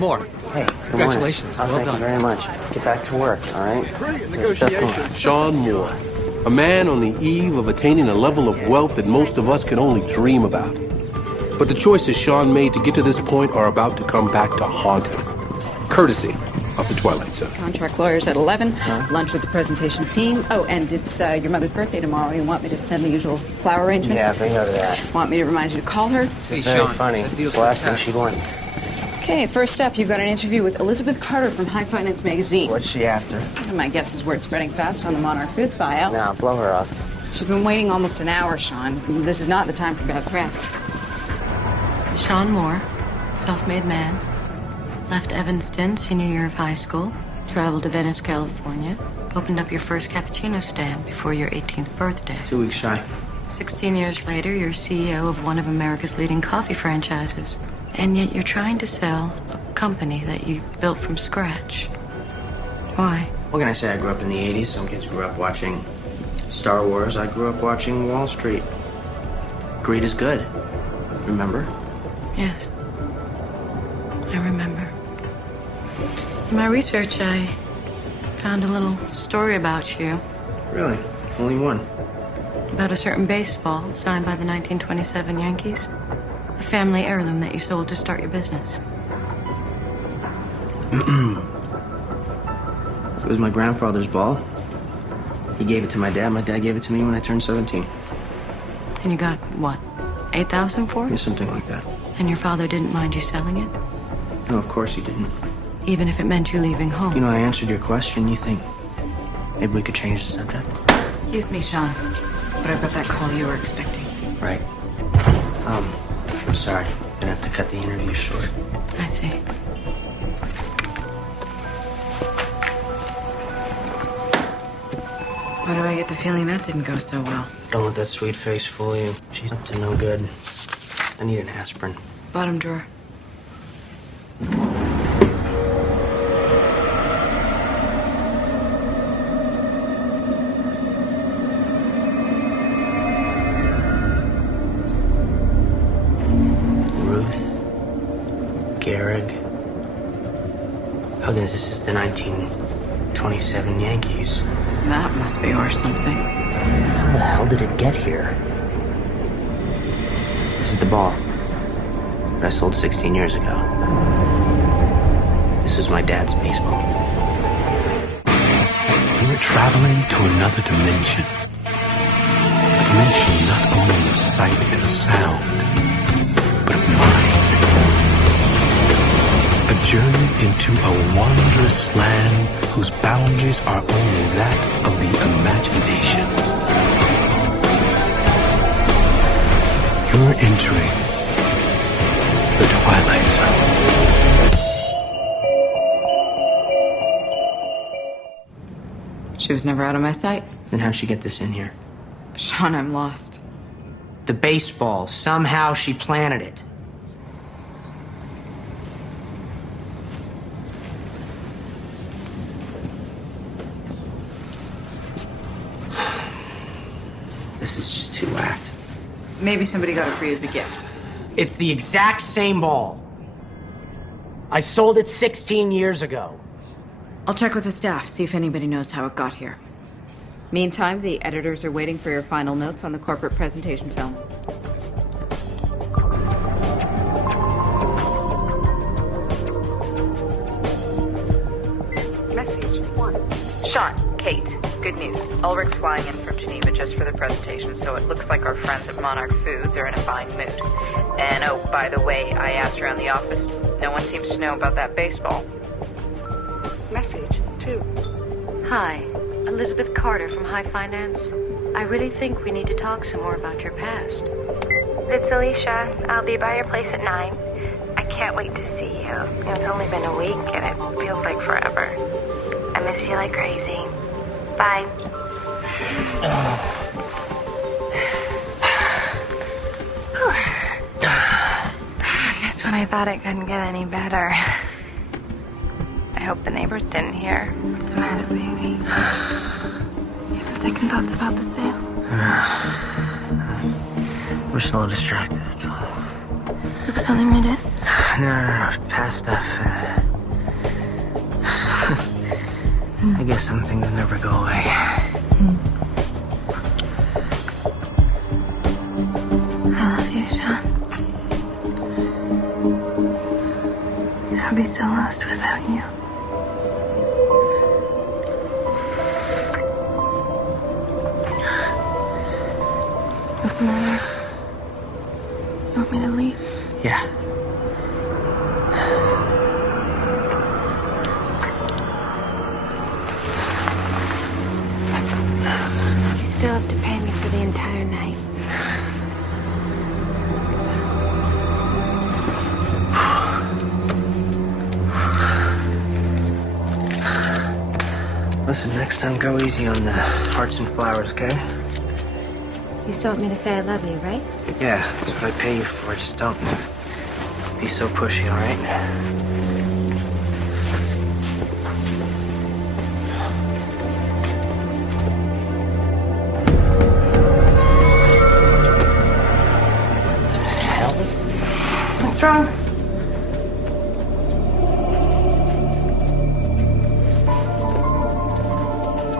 Moore. Hey, congratulations. Well done. Thank you very much. Get back to work, all right? Brilliant negotiations. Sean Moore, a man on the eve of attaining a level of wealth that most of us can only dream about. But the choices Sean made to get to this point are about to come back to haunt him, courtesy of the Twilight Zone. Contract lawyers at 11, lunch with the presentation team. Oh, and it's your mother's birthday tomorrow. You want me to send the usual flower arrangement? Yeah, bring her to that. Want me to remind you to call her? It's very funny. It's the last thing she'd want. Okay, first up, you've got an interview with Elizabeth Carter from High Finance magazine. What's she after? And my guess is word spreading fast on the Monarch Foods buyout. Nah, blow her off. She's been waiting almost an hour, Sean. This is not the time for bad press. Sean Moore, self-made man, left Evanston senior year of high school, traveled to Venice, California, opened up your first cappuccino stand before your 18th birthday. 2 weeks shy. 16 years later, you're CEO of one of America's leading coffee franchises. And yet you're trying to sell a company that you built from scratch. Why? What can I say? I grew up in the 80s. Some kids grew up watching Star Wars. I grew up watching Wall Street. Greed is good. Remember? Yes. I remember. In my research, I found a little story about you. Really? Only one? About a certain baseball signed by the 1927 Yankees. A family heirloom that you sold to start your business. It was my grandfather's ball. He gave it to my dad. My dad gave it to me when I turned 17. And you got, what, 8,000 for it? Yeah, something like that. And your father didn't mind you selling it? No, of course he didn't. Even if it meant you leaving home? You know, I answered your question. You think maybe we could change the subject? Excuse me, Sean, but I've got that call you were expecting. Right. I'm sorry. Gonna have to cut the interview short. I see. Why do I get the feeling that didn't go so well? Don't let that sweet face fool you. She's up to no good. I need an aspirin. Bottom drawer. Huggins, this is the 1927 Yankees. That must be worth something. How the hell did it get here? This is the ball that I sold 16 years ago. This was my dad's baseball. We were traveling to another dimension. A dimension not only of sight and sound, but of mind. A journey into a wondrous land whose boundaries are only that of the imagination. You're entering the Twilight Zone. She was never out of my sight. Then how'd she get this in here? Sean, I'm lost. The baseball. Somehow she planted it. This is just too whacked. Maybe somebody got it for you as a gift. It's the exact same ball. I sold it 16 years ago. I'll check with the staff, see if anybody knows how it got here. Meantime, the editors are waiting for your final notes on the corporate presentation film. Message 1. Sean, Kate, good news. Ulrich's flying in from Geneva just for the presentation, so it looks like our friends at Monarch Foods are in a fine mood. And oh, by the way, I asked around the office. No one seems to know about that baseball. Message 2. Hi, Elizabeth Carter from High Finance. I really think we need to talk some more about your past. It's Alicia. I'll be by your place at 9. I can't wait to see you. It's only been a week and it feels like forever. I miss you like crazy. Bye. Just when I thought it couldn't get any better. I hope the neighbors didn't hear. What's the matter, baby? You having second thoughts about the sale? We're still distracted, that's all. Was it something we did? No. Past stuff. I guess some things never go away. I love you, Sean. I'd be so lost without you. What's the matter? You want me to leave? Yeah. You still have to pay me for the entire night. Listen, next time go easy on the hearts and flowers, okay? You still want me to say I love you, right? Yeah, that's what I pay you for. Just don't be so pushy, all right? What's wrong?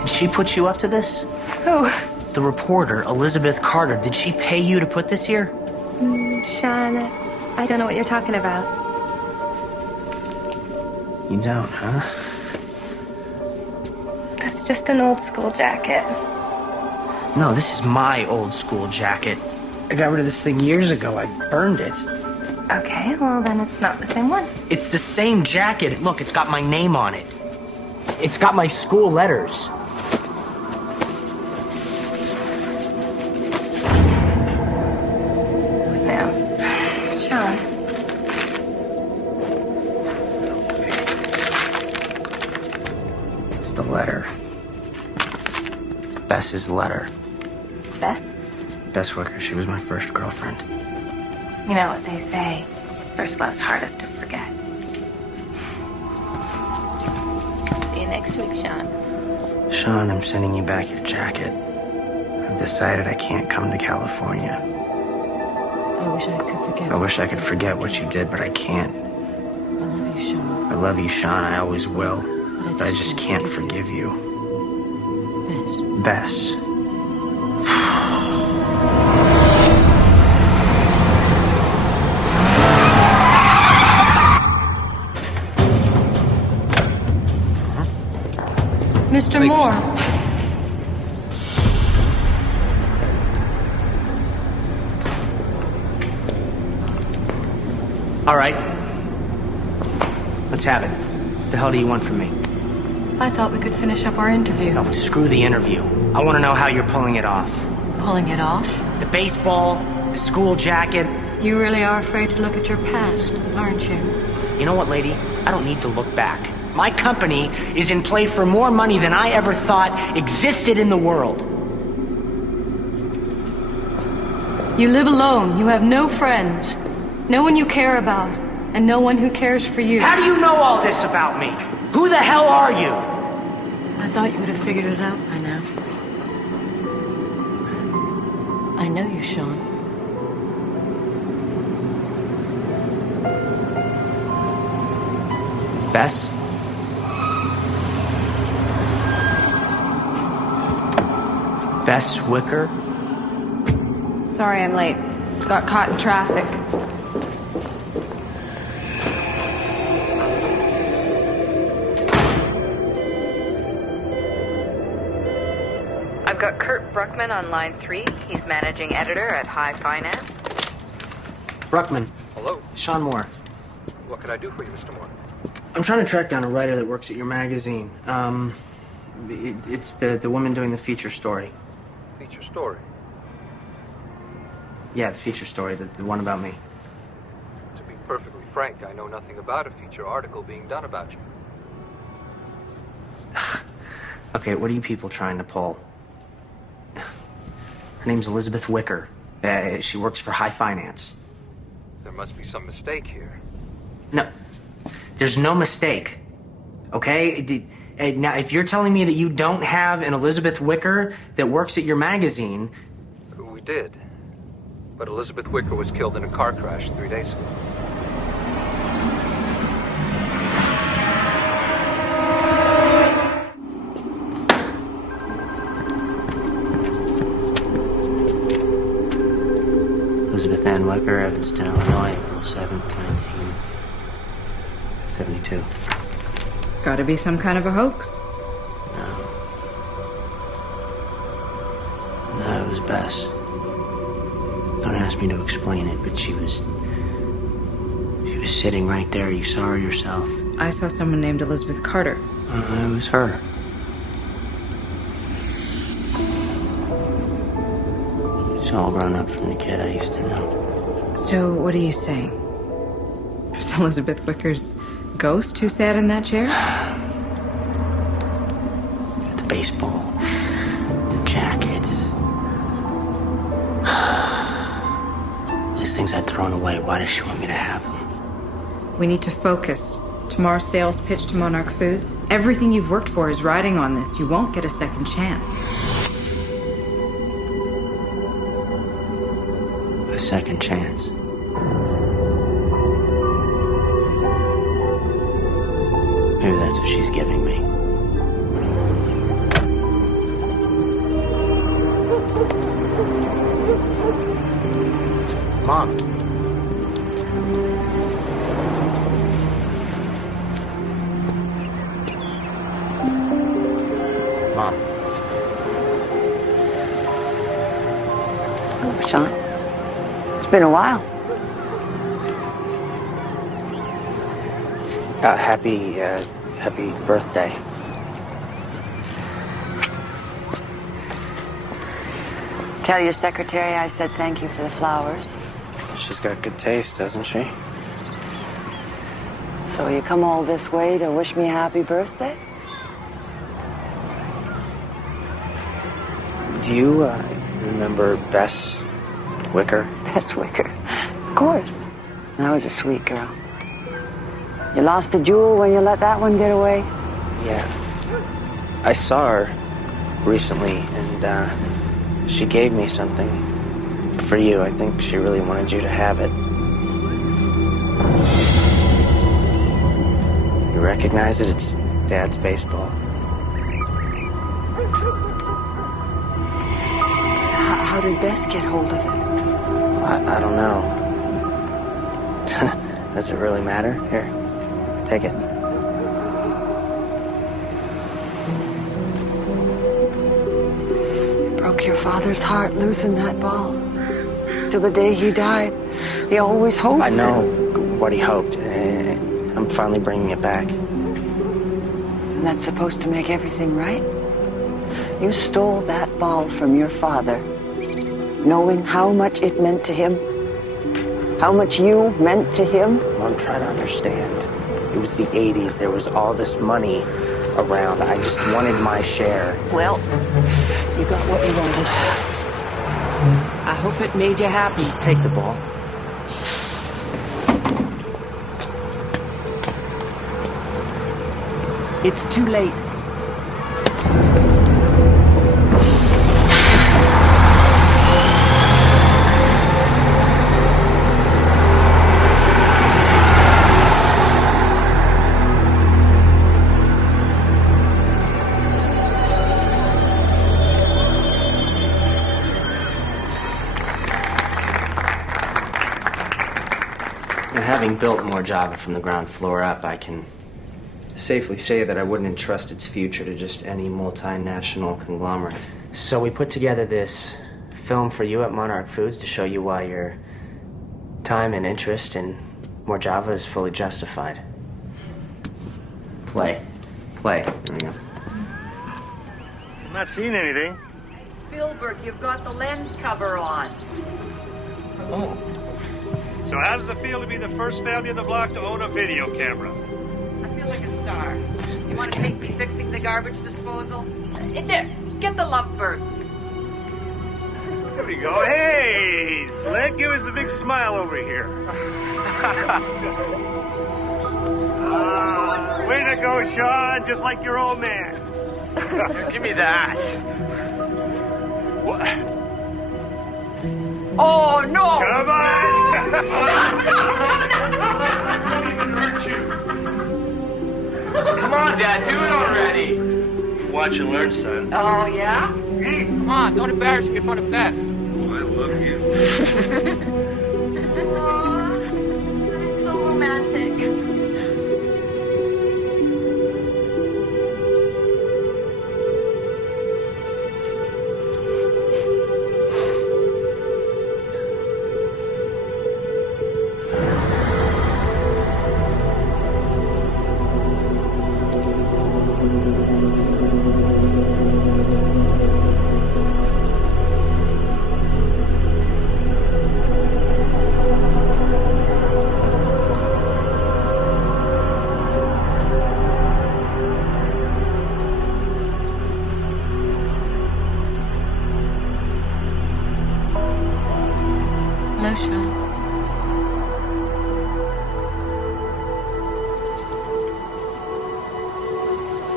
Did she put you up to this? Who? The reporter, Elizabeth Carter. Did she pay you to put this here? Sean, I don't know what you're talking about. You don't, huh? That's just an old school jacket. No, this is my old school jacket. I got rid of this thing years ago. I burned it. Okay, well then it's not the same one. It's the same jacket. Look, it's got my name on it. It's got my school letters. Now, Sean. It's the letter. It's Bess's letter. Bess? Bess Wicker. She was my first girlfriend. You know what they say. First love's hardest to forget. See you next week, Sean. Sean, I'm sending you back your jacket. I've decided I can't come to California. I wish I could forget. I wish I could forget what you did, but I can't. I love you, Sean. I love you, Sean. I always will. But I just can't forgive you. Bess. Bess. Mr. Moore. All right. Let's have it. What the hell do you want from me? I thought we could finish up our interview. No, screw the interview. I want to know how you're pulling it off. Pulling it off? The baseball, the school jacket. You really are afraid to look at your past, aren't you? You know what, lady? I don't need to look back. My company is in play for more money than I ever thought existed in the world. You live alone. You have no friends. No one you care about. And no one who cares for you. How do you know all this about me? Who the hell are you? I thought you would have figured it out by now. I know you, Sean. Bess? Bess Wicker? Sorry I'm late. Got caught in traffic. I've got Kurt Bruckman on line 3. He's managing editor at High Finance. Bruckman. Hello. Sean Moore. What can I do for you, Mr. Moore? I'm trying to track down a writer that works at your magazine. It's the woman doing the feature story. Feature story. Yeah, the feature story, the one about me. To be perfectly frank, I know nothing about a feature article being done about you. Okay, what are you people trying to pull? Her name's Elizabeth Wicker. She works for High Finance. There must be some mistake here. No, there's no mistake. Okay? Now, if you're telling me that you don't have an Elizabeth Wicker that works at your magazine... We did. But Elizabeth Wicker was killed in a car crash 3 days ago. Wicker, Evanston, Illinois, April 7th, 1972. It's got to be some kind of a hoax. No, it was Bess. Don't ask me to explain it, but she was sitting right there. You saw her yourself. I saw someone named Elizabeth Carter. It was her. She's all grown up from the kid I used to know. So, what are you saying? Is Elizabeth Wicker's ghost who sat in that chair? The baseball, the jacket. These things I'd thrown away. Why does she want me to have them? We need to focus. Tomorrow's sales pitch to Monarch Foods. Everything you've worked for is riding on this. You won't get a second chance. A second chance. Maybe that's what she's giving me. Mom. Mom. Hello, Sean. It's been a while. Happy birthday. Tell your secretary I said thank you for the flowers. She's got good taste, doesn't she? So you come all this way to wish me happy birthday? Do you, remember Bess Wicker? Bess Wicker. Of course. That was a sweet girl. You lost a jewel when you let that one get away? Yeah. I saw her recently, and, she gave me something for you. I think she really wanted you to have it. You recognize it? It's Dad's baseball. How did Bess get hold of it? I don't know. Does it really matter? Here, take it. Broke your father's heart losing that ball. Till the day he died, he always hoped. I know what he hoped. I'm finally bringing it back. And that's supposed to make everything right? You stole that ball from your father, knowing how much it meant to him, how much you meant to him. Mom, try to understand. It was the 80s. There was all this money around. I just wanted my share. Well, you got what you wanted. I hope it made you happy. Just take the ball. It's too late. Having built more Java from the ground floor up, I can safely say that I wouldn't entrust its future to just any multinational conglomerate. So we put together this film for you at Monarch Foods to show you why your time and interest in more Java is fully justified. Play. There we go. I'm not seeing anything. Spielberg, you've got the lens cover on. Oh. So how does it feel to be the first family in the block to own a video camera? I feel like a star. You want to can't take me fixing the garbage disposal? There, get the lovebirds. There we go. Hey, Slick, give us a big smile over here. Way to go, Sean. Just like your old man. Give me that. What? Oh, no! Come on! Come on, Dad, do it already. Watch and learn, son. Oh, yeah? Come on, don't embarrass me in front of Bess. Oh, I love you. Aw, that is so romantic. Hello, Sean.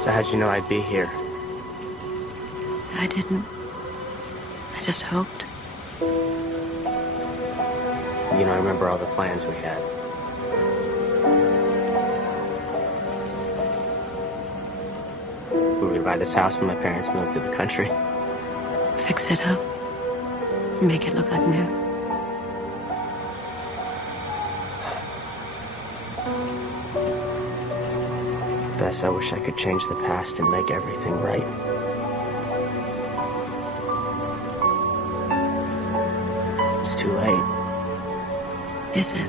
So how'd you know I'd be here? I didn't. I just hoped. You know, I remember all the plans we had. We were gonna buy this house when my parents moved to the country. Fix it up. Make it look like new. Bess, I wish I could change the past and make everything right. It's too late. Is it?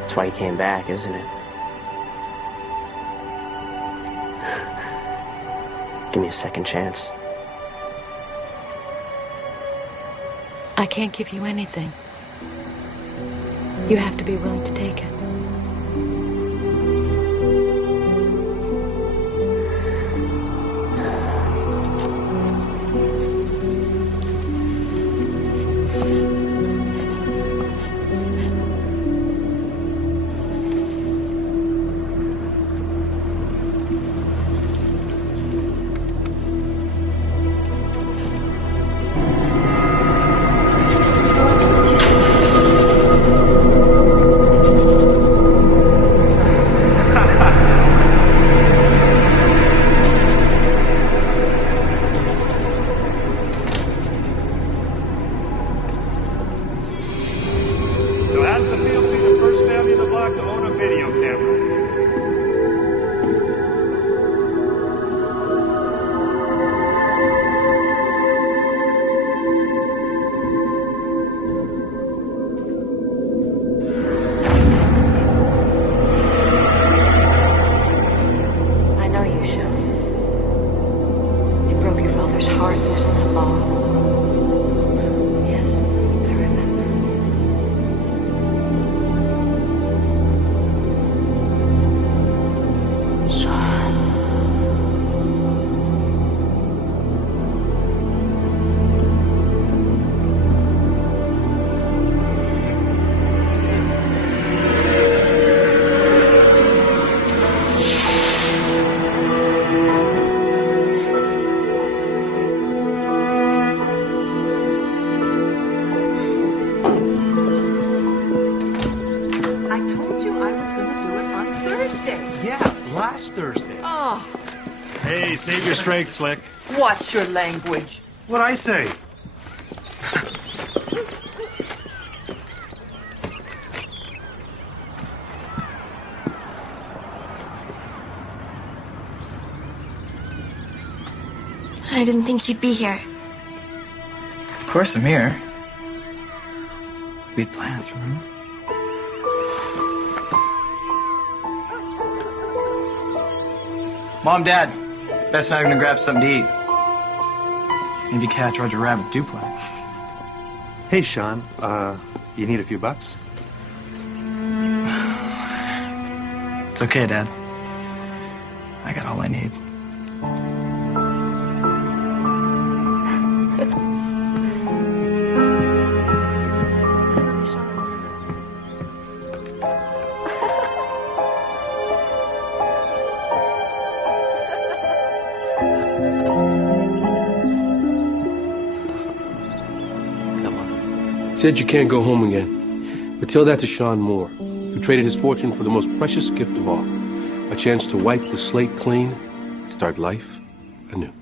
That's why you came back, isn't it? Give me a second chance. I can't give you anything. You have to be willing to take it. So how does it feel to be the first family in the block to own a video camera? I know you, Sean. You broke your father's heart using that ball. Yes, I remember. Sean. I told you I was going to do it on Thursday. Yeah, last Thursday. Oh, Hey, save your strength, Slick. watch your language. What'd I say? I didn't think you'd be here. Of course I'm here. We had plans, remember? Mom, Dad, Bess and I are gonna grab something to eat. Maybe catch Roger Rabbit's duplex. Hey, Sean, you need a few bucks? It's okay, Dad. I got all I need. Said you can't go home again. But tell that to Sean Moore, who traded his fortune for the most precious gift of all, a chance to wipe the slate clean, start life anew.